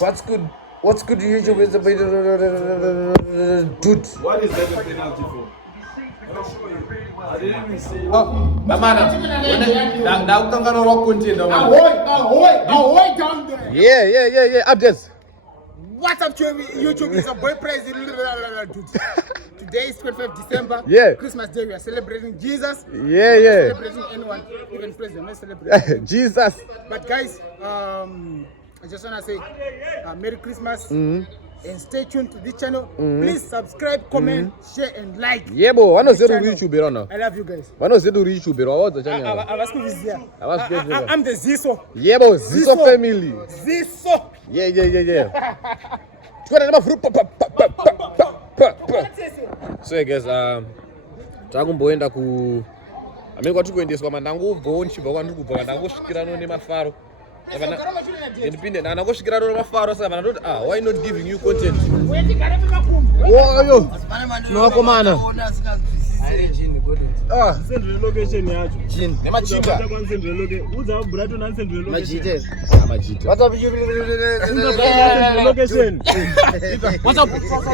What's good? What's good YouTube is about dude. What is that a penalty for? I didn't even see. Ahoy down there. Yeah. Updates. What's up, YouTube? It's a boy president. Today is 25th December. Yeah. Christmas Day. We are celebrating Jesus. Yeah. Celebrating anyone, even president. Let's celebrate Jesus. But guys, I just wanna say Merry Christmas. And stay tuned to this channel. Please subscribe, comment, share, and like. Yeah, bro. I know to reach you, I love you guys. I know to reach you, bro. What's the channel? I'm the Ziso. Yeah, bro. Ziso family. Ziso. Yeah. So guys, takumboenda ku amene tikuendeswa mandangu ubvonchi bva ndikubva mandangosvikira no nemafaro ndipinde ndangosvikira no mafaro saka vanandoti why not giving you content woyo nowakomana Sendwe location yacho. Jin nemachita Sendwe location. Uza Brighton na sendwe location. majite What's up location?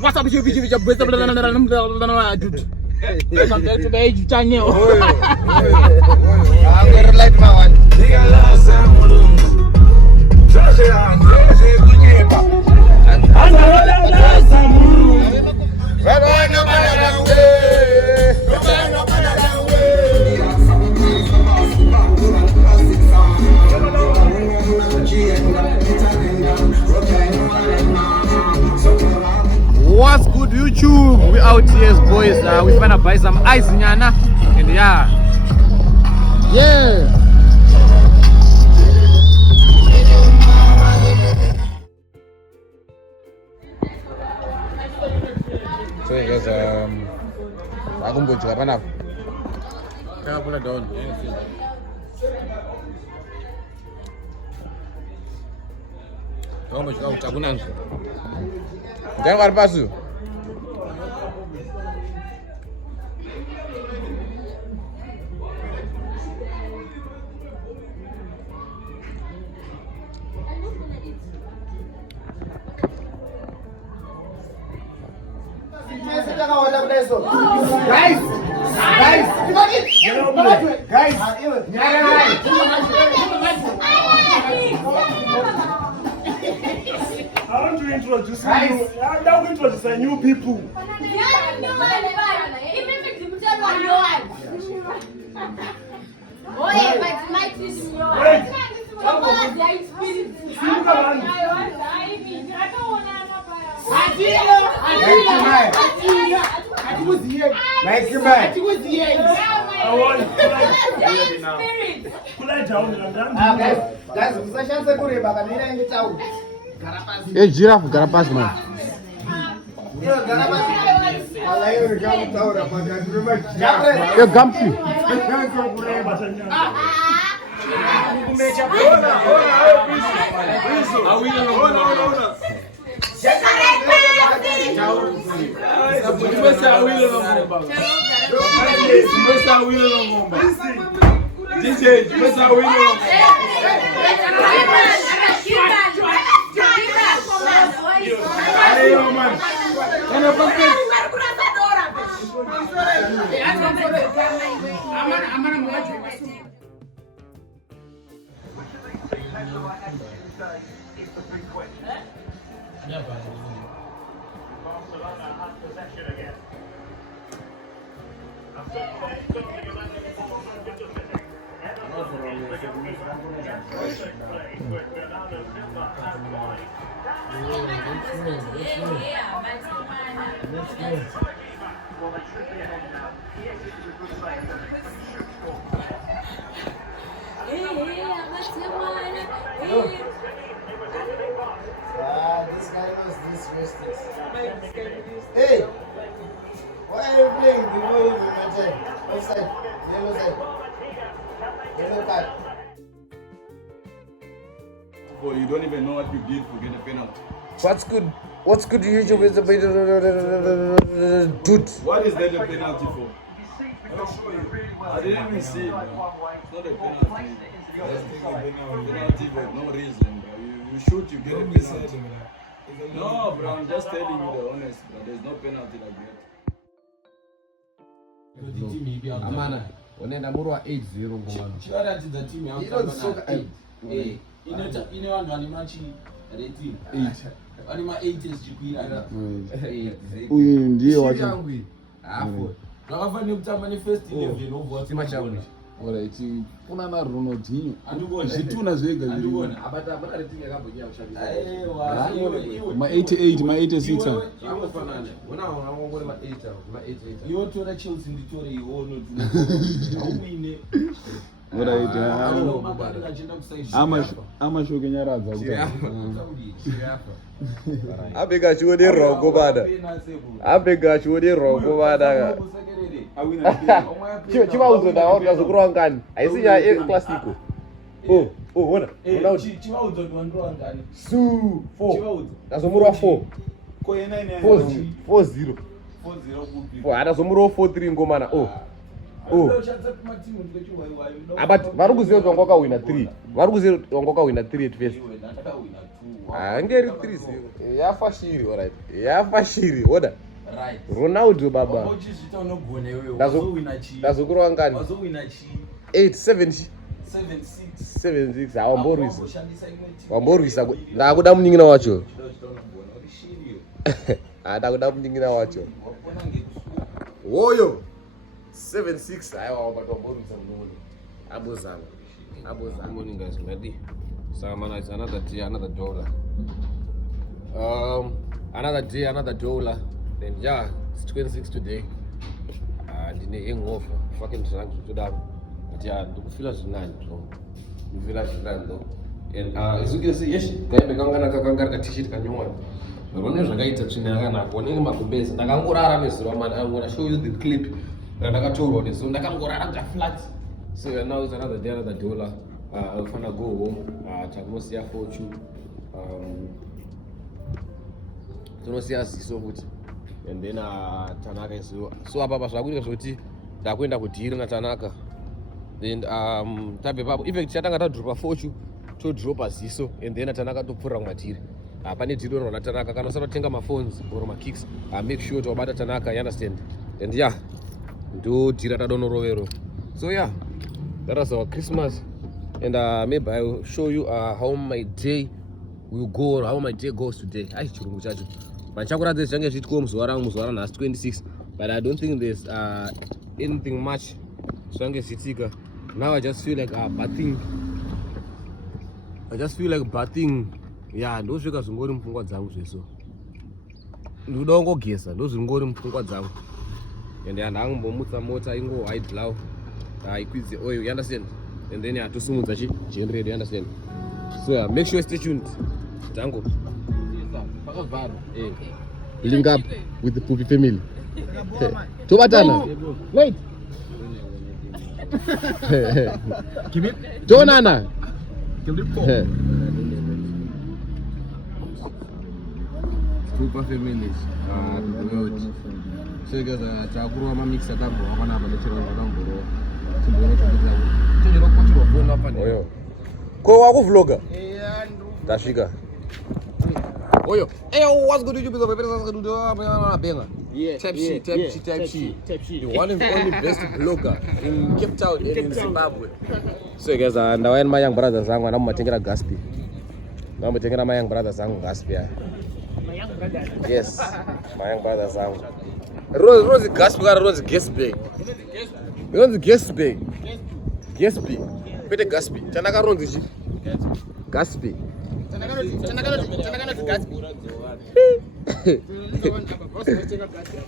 What's up, What's good, YouTube? We out here, boys. We finna buy some ice, nyana, and yeah. So guys, aku mau jual apa? Kaya pula down. Kau mau jual cabunan? Jangan warpasu. I want to introduce you. I want to introduce new people. Hey, giraffe, garapas man. Yo, Gumpy. This guy was disrespected. Hey, why are you playing the ball with my team? Offside, yellow side, yellow card. Well, you don't even know what you did to get a penalty. What's good? What's good YouTube is about dude. What is that a penalty for? I didn't even see it. It's not a penalty. Penalty for no reason. You to shoot, you get a penalty. No, bro, I'm just telling you the honest, bro. There's no penalty like that. Amana, unaenda muru wa 8-0 ngomano. Chikaratidza team yangu Inosoka 8. Ine vanhu vane machi rating 8. Vane ma 8 zvichikwira. Uyu ndiye wacho. Hapo. Zvakafanira kutamba ne first 11 obva Chima changu. Alright, kuna na Ronaldinho. andikuona Zvituna zvega. andikuona Abata rating yakambonyanya kushabisa. aiwa iwe Ma 88, ma 86. Anofanana. Una ngongole ma 8, ma 88. iwe tora Chelsea nditore iwono auwine Alright. achienda kusaidia Amashoke nyaradza Abega chiwodera ngobada. Abega chiwodera ngobada. Chiva uzoda wakazokura ngani. Haisinya e-classico. Ona. Ona chivaudza kuti wandiro angani su 4. chivaudza Azomurwa 4. koyena ine 4-0. 4-0 kupi 4 adazomurwa 4-3 ngomana. uchadza kumatimu ndikechiwaiwai But vari kuziva kuti wanga wakawina 3. Vari kuziva kuti wanga wakawina 3 at first. iwe ndakawina 2 Angeri 3-0. Yafashiri, alright. Yafashiri, oda. right Ronaldo baba. uchizvita unogona iwewe Ndazo- wazowina chi Ndazokura ngani? wazowina chi 8-7. 7-6 7-6 hawamborwisa. wamboshandisa imwe team Wamborwisa. Ndakuda munyingina wacho. chida uchita unogona uri shiriyo Ndakuda munyingina wacho. wapona ngekusuka Woyo 7-6 aiwa wabata wamborwisa munoni. Abozana. Good morning guys, ready? So man, it's another day, another dollar. Another day, another dollar. Then yeah, it's 26 today. Ndine hangover, fucking drunk today. But yeah, ndikufila zvinani bro. Ndikufila zvinani though. And as you can see, yes, kaibe kangana ka t-shirt kanyowani. Rone zvakaita tsvina yakanaka. Onenge magumbezi. Ndakangorara nezuro man. I'm gonna show you the clip. Ndakatorwa nezuro. Ndakangorara kuta flat. So yeah, now it's another day, another dollar. I'm gonna go home. Takunosiya Fortune. Tunosiya Ziso futhi. And then Tanaka is so apa zvakuita zvoti ndakuenda kudhiri naTanaka. Then tabe papo even chatanga tadropa Fortune to dropa Ziso and then Tanaka topfurira kumadhiri. Pane dhiri rona Tanaka kana usada kutenga maphones or makicks. Make sure to wabata Tanaka, you understand? And yeah, ndo dhiri tadonorovero. So yeah, that was our Christmas. And maybe I'll show you how my day will go, how my day goes today. Ai chirungu chacho. Panchakuradze change zvitiko muzuva ranhasi 26. But I don't think there's anything much zvange zvitika. Now I just feel like bathing. I just feel like bathing. Yeah, ndosvika zvingori mupfungwa dzangu zveso. Ndoda kungogeza, ndozvingori mupfungwa dzangu. And ndangomutsa mota ingo white blow. Ikwidze oil, you understand? And then tosumudza chigenerator, you understand? So yeah, make sure you stay tuned. Tango. Link up with the Pupi family. Tobatana. Wait. Jonana. Pupa family. So guys, takurwa mamix akambo wakanapa nechero wakamboro. Oyo. Ko wakuvloga? Tasvika. Oyo. What's good YouTube? Benga. Yeah. Type C. The one and only best vlogger in Cape Town and in Zimbabwe. So guys, ndawaenda my young brothers zangu ndamumatengera gaspi. Ndamumatengera my young brothers zangu gaspi. My young brother. Yes. My young brothers zangu. Rose gaspi kana Rose Gaspi. Rose Gaspi. Gaspi. Pete Gaspi. Tanaka Rose chi. Gaspi.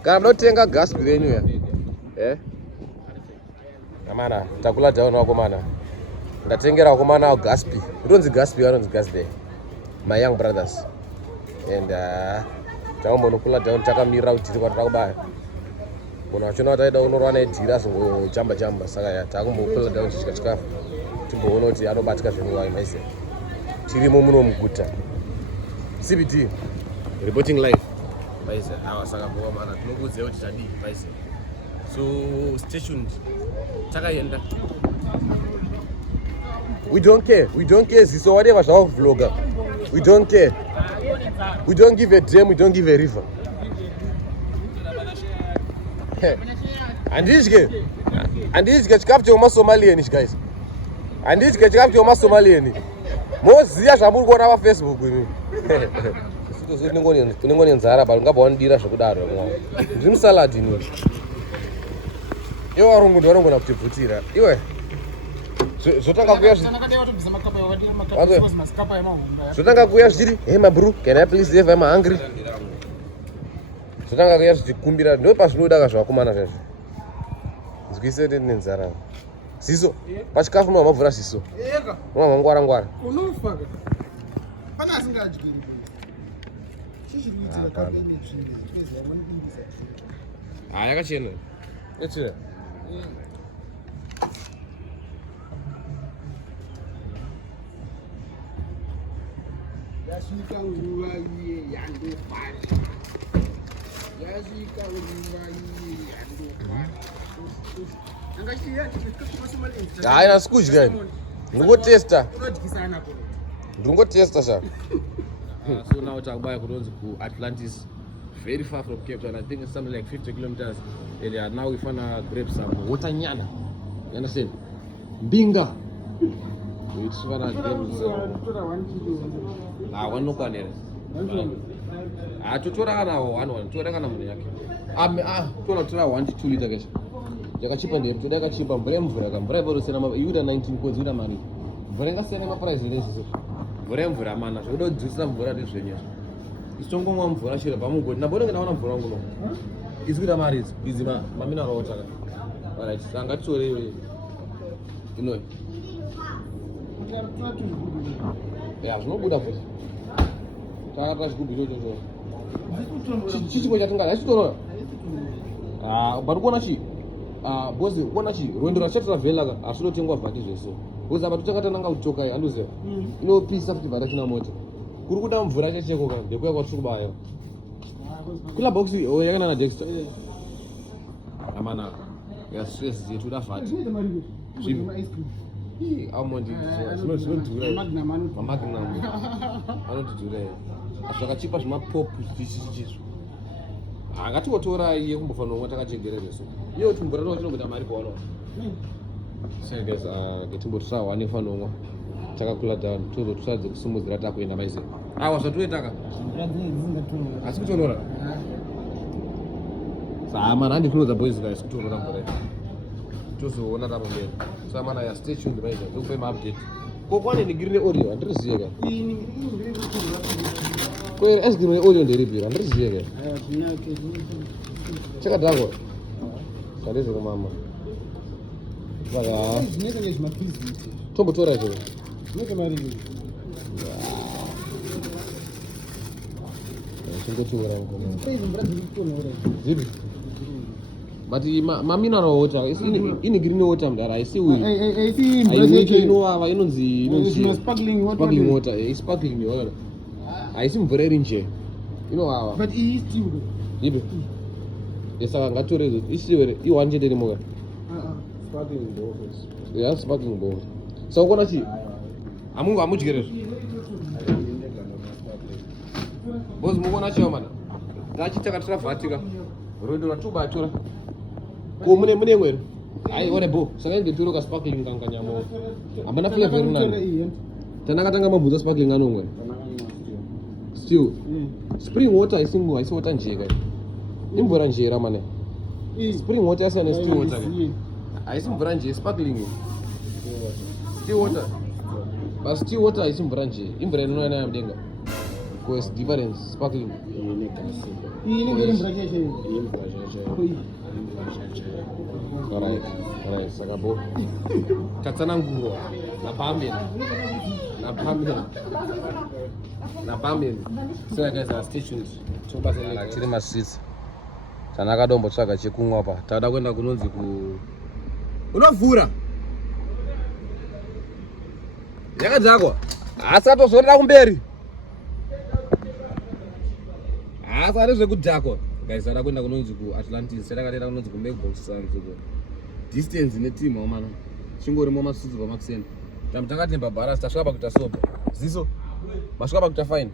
Kana munotenga gaspi venyu ya. Amana, takula down wakomana. Ndatengera wakomana gaspi. Ronzi gaspi, Ronzi Gaspi. My young brothers. And takumbonokula down takamira utiri kwatakubaya. Kuna wachona wataida unorwana edhira songo jamba saka ya takumbokula down chikafu. Timboona kuti anobatika zvinhu maise. Tirimo muno muguta. CBT reporting live. Maise, hawa saka bova mana tinokudze kuti tadi maise. So stay tuned. Takaenda. We don't care. Ziso whatever zvakuvloga. We don't care. We don't give a damn, we don't give a river. Andidye chikafu chemasomalian guys. Andidye chikafu chemasomalian. Moziya zvamuri kuona paFacebook imi. Tinengoni nzara bali ngabva wanidira zvekudaro mwa. Ndiri musaladi ni. Iwe varungu ndovarongona kutibvutira. Iwe zvotanga kuya zvotanga kuya zvichiti hey my bro, can I please have I'm hungry. Zvotanga kuya zvichikumbira ndo pazvinoda kazvakumana zvazvo. Nzwise nenzara. Ziso pachikafu mavhura ziso. Mwa ngwara. Unofaka. Pana asingadyi. Chichikuitira kamene zvimwe zvipezi yamani kuindisa. Yakachena. Etsira. Yasvika nguva iye yandofara. Yasvika nguva iye yandofara. Haina sikudya. Ndingotesta. Unodyisana ko. Ndingotesta sha. So now takubaya kunonzi ku Atlantis, very far from Cape Town. I think it's something like 50 kilometers. And now we find grab some water nyana. You understand? Mbinga. It's one of them. Wanokwanera. Tutora kana 1 tora kana munhu yake. Tora 1 to 2 liter kesho. Yakachipa ndiri toda yakachipa mvura kamvura ivorosena yuda 19 kodzi yuda mari. Mvura ingasiyana maprice nezvo. Mvura mana zvoda kudzisa mvura ndezvenyezvo. Isongomwa mvura chero pamugodi. Ndabona ndaona mvura wangu no. Izikuita mari idzi mineral water. Alright, sanga tore iwe. Inoyi. Ya, zvinobuda futi. Takata chigubhu ichocho. Chichiko chatingada chitoro. Bari kuona chi? Bozi kuona chi? Rwendo rachatravela asvinotengwa vhaki zvese. Bozi apa tuchakatananga kuchoka iyi andoziva. Inopisa futi vhara china mota. Kuri kuda mvura checheko ka ndekuya kwatiri kubaya. Kula box yakana na Dexter. Amana. Ya stress zetu da vhati. Almond zvinodhura. Magnum. Anotidhura. Zvakachipa zvimapop zvichichizvo. Akatotora iye kumbofanira kumwa takachegerera so. Iyo tumbura ro chinongota mari kwaona. So guys, getimbotsva wani fanonwa. Takakula down tozo tusadze kusimudzira takuenda maize. Zvatoetaka. Asi kutonora. Sama randi kunoza boys guys kutonora mvura. Tozoona tapo mberi. Sama na ya stay tuned right now. Ndokupe update. Kokwane ni green audio andiriziye ka. Kwere asgime audio ndiripi andiriziye ka. Cheka dako. Saleze kwa mama. Bala. Zinenge nezvimapizi. Tombotora izvo. Neke mari. Chingotora ngoma. Pizi mvura dzikutonora. Zipi? But mineral water ini green water mdara aisi wi. Aisi mvura inova inonzi sparkling water. Sparkling water, sparkling water. Aisi mvura iri nje. Inovava. But is still. Zipi? Saka ngatore isiwere iwanje ndiri moka. Sparkling bottles. Yeah, sparkling bottle. So ukona chi? Amungu amudyerezvo. Bozi mukona chiwa mana. Ngachitakatira vhatika. Rwendo ratubatora. Ko mune mwere. Ai one bo. Saka nditoro ka sparkling kanganyamo. Amana flavor nani? Tanakatanga mabvunza sparkling anomwe. Still. Spring water isingu aisi water njeka. Imvura njera mana. Spring water asana still water. Aisi mvura nje sparkling. Still water. But still water aisi mvura nje. Imvura inonaya nayo mdenga. Because difference sparkling. Ini ngiri mvura cheche. Alright, sakabo. Katsana nguro. Na pambeni. So guys, are stay tuned. Chobasa chiri maswits. Tanakadombo tsvaga chekumwa pa. Tada kuenda kunonzi ku unovhura. Yakadzakwa. Asi atozorera kumberi. Asi ari zvekudhakwa. Guys, tada kuenda kunonzi ku Atlantis. Takatenda kunonzi ku Mailbox Sanzuko. Distance neteam wamana. Chingori mwa maswits pa Maxen. Tamtakatemba barasta tasvika pakuita sopa. Ziso Maswika bakuita fine.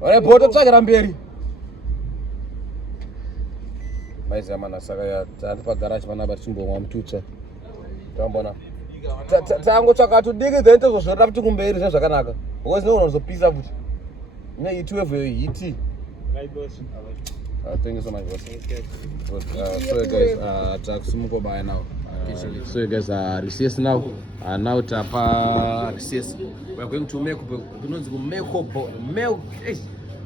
Ore boto tsakira mberi. Maiza mana saka ya tandi pa garage pana bati chimbomwa mututsa. Tambona. Tango tsakatu diki then tozosvota kuti kumberi zvakanaka. Because no unozopisa futi. Ina i12 hiti. Right, boss. Thank you so much, boss. Good. So guys, takusumuko by now. So guys, recess now. Now tapa recess. We are going to make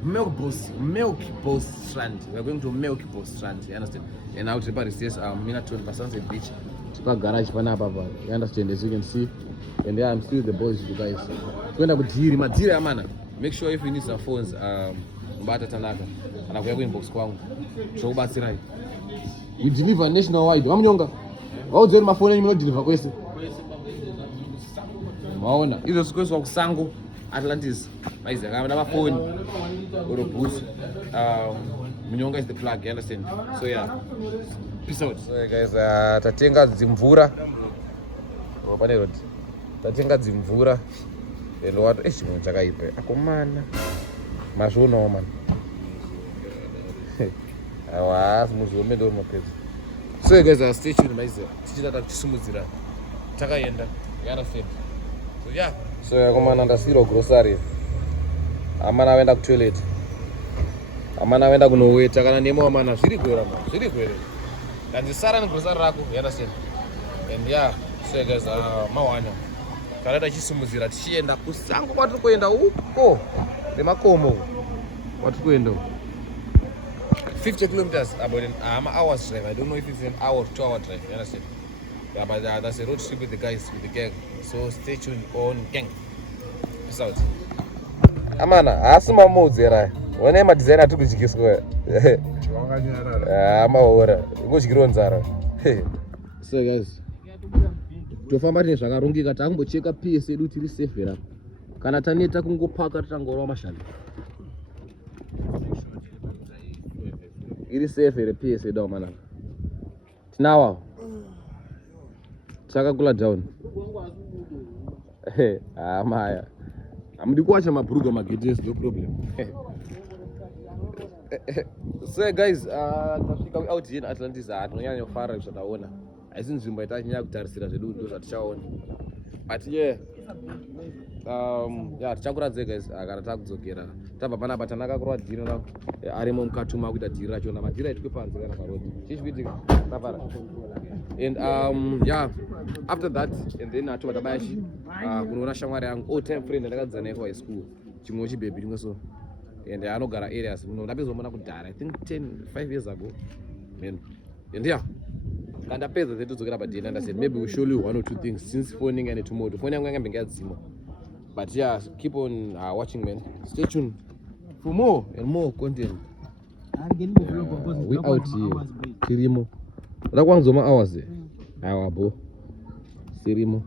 milk boss strand. We are going to milk boss strand. You understand? And now tapa recess. Mina 20% beach. Tapa garage pana papa. You understand? As you can see. And there I'm still the boys, you guys. Kwenda kudiri madiri amana. Make sure if you need some phones, mbata tanaka. Anakuya ku inbox kwangu. Chokubatsirai. We deliver nationwide. Wamunyonga. Waudzeri mafoni enyu munodeliver kwese. Maona. Izo sikweswa kusango Atlantis. Maize kama na mafoni. Oro boost. Munyonga is the plug, you understand? So yeah. Peace out. So guys, tatenga dzimvura. Pane road. Tatenga dzimvura. And what munhu chakaipa akomana mazvionawo mani awa muzviome ndo mapedza. So guys, stay tuned maize tichitata tichisimudzira takaenda, you understand? So yeah, so akomana ndasiyirwa grocery, amana aenda kutoilet, amana aenda kunoweta kana nemo amana zviri kwera ndandisara negrocery rako, you understand? And yeah, so guys, mawana karata chisimudzira tichienda kusango kwatiri kuenda uko nemakomo kwatiri kuenda 50 kilometers, about an hour's drive. I don't know if it's an hour or 2 hour drive, you understand? Yeah, but that's a road trip with the guys, with the gang. So stay tuned on gang. Peace out. Amana, asuma modzera. One ma design atukuchikiswa. Amaora. Ngochikironzara. So guys, tofamba tine zvakarongeka takumbocheka PS yedu tiri safe era. Kana taneta kungopaka tangorwa mashani. Iri safe ere PS yedu mana. Tinawa. Chakakula down. Maya. Amudi kuacha mabruga magedesi, no problem. So guys, tasvika out here in Atlantis tinonyanya kufara zvataona. Haisi nzvimbo yatanyanya kutarisira zvedu ndo zvatichaona. But yeah, tichakuradze guys kana takudzokera. Tabva panapa tanaka kurwa dhira na arimo mukatuma kuita dhira racho na madhira etwe panze kana parodi. Chichipitika tafara. And yeah, after that and then atoba tabayashi kunoona shamwari yangu time friend ndakadzana naye high school. Chimwe chibaby chimwe so. And anogara areas ndapezomona kudhara I think 5 years ago. Man. And yeah, kandapedza dzetodzokera padhina and I said maybe we show you 1 or 2 things since phoning and tomorrow. Phone yangu yangambe ngadzima. But yeah, keep on watching, man. Stay tuned for more and more content. We out here. Kirimo. Rakwanzoma hours. Awa bo. Sirimo.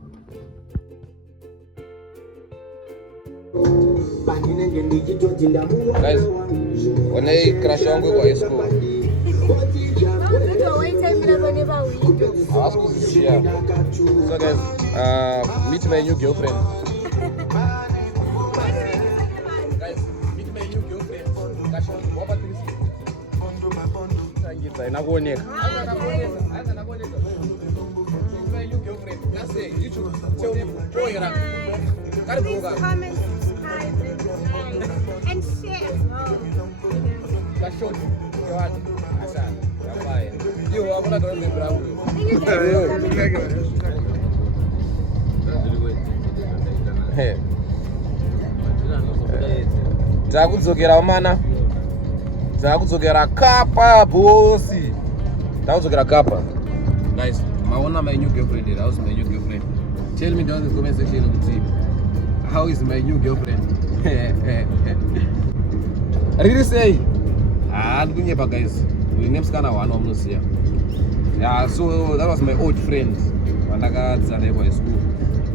Guys, when I crash on go high school. So guys, meet my new girlfriend. Guys, meet my new girlfriend. Nakuoneka. My new girlfriend. That's it. You should tell me. Please comment, subscribe, and share as well. That's short. You are going to remember. Hey. Takudzokera mana. Takudzokera kapa bosi. Takudzokera kapa. Guys, maona my new girlfriend. How's my new girlfriend? Tell me down in the comment section of the team. How is my new girlfriend? Really say? Ndunyeba guys. We names kana one almost here. Yeah, so that was my old friend. Vandakadzana naye high school.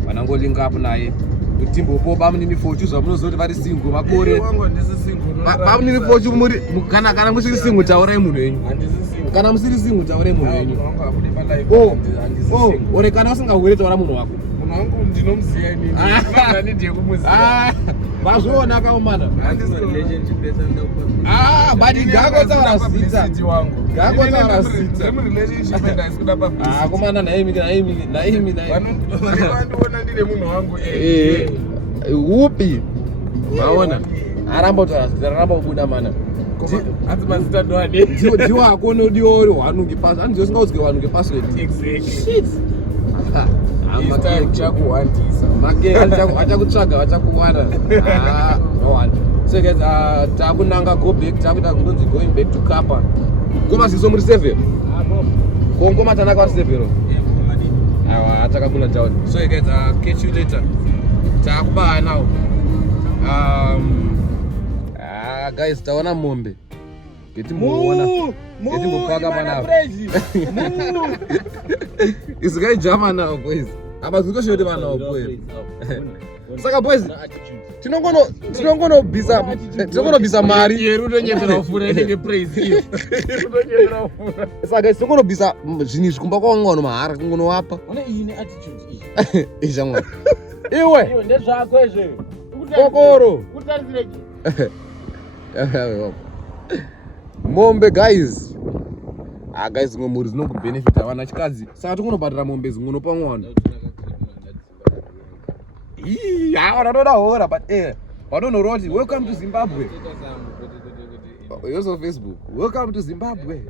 Vanango link up naye. Kutimbo po bamnini fortune zvamunozoti vari single makore. Bamnini fortune muri kana musiri single taurai munhu wenyu. Kana musiri single taurai munhu wenyu. Oh, ore kana usingawire taura munhu wako. munhu wangu ndinomuziva inini. Ndinonzi ndiye kumuziva. Vazviona kaumana. Badi gako taura zita. Gako taura zita. Relationship ndaisi kuda publicity. Komana naimi. Vandiona ndine munhu wangu. Upi? Maona. Aramba taura zita ramba kubuda mana. Asi mazita ndoade. Ndiwo akonodiori wanunge pass. Andizosingaudzwe wanunge password. Exactly. Shit. Chakuwandisa. Make achakutsvaga vachakuwana. No one. So guys, takunanga go back, takuita kunonzi going back to Kapa. Koma siso muri 7. Koma tanaka wa 7. Awa atakakuna down. So guys, catch you later. Takuba now. Guys, taona mombe. Geti muona. Geti mupaka pana. Is guy jama now boys. Abaziko shote bana boys. Saka boys. Tinongono bisa mari Yeru ndonyepera ufura inenge praise iyo. Ndonyepera ufura. Saka tinongono bisa zvinhu zvikumba kwaungano mahara kungono wapa. Une iyi ne attitude iyi. Izhamwa. Iwe. Iwe ndezvako izvo. Kokoro. Kutarisireki. Mombe guys. Guys ngomuri zinokubenefita vana chikadzi. Saka tingonobhadhara mombe zingonopa mwana. Watoda hora but watonoroti welcome to Zimbabwe. You're on Facebook. Welcome to Zimbabwe.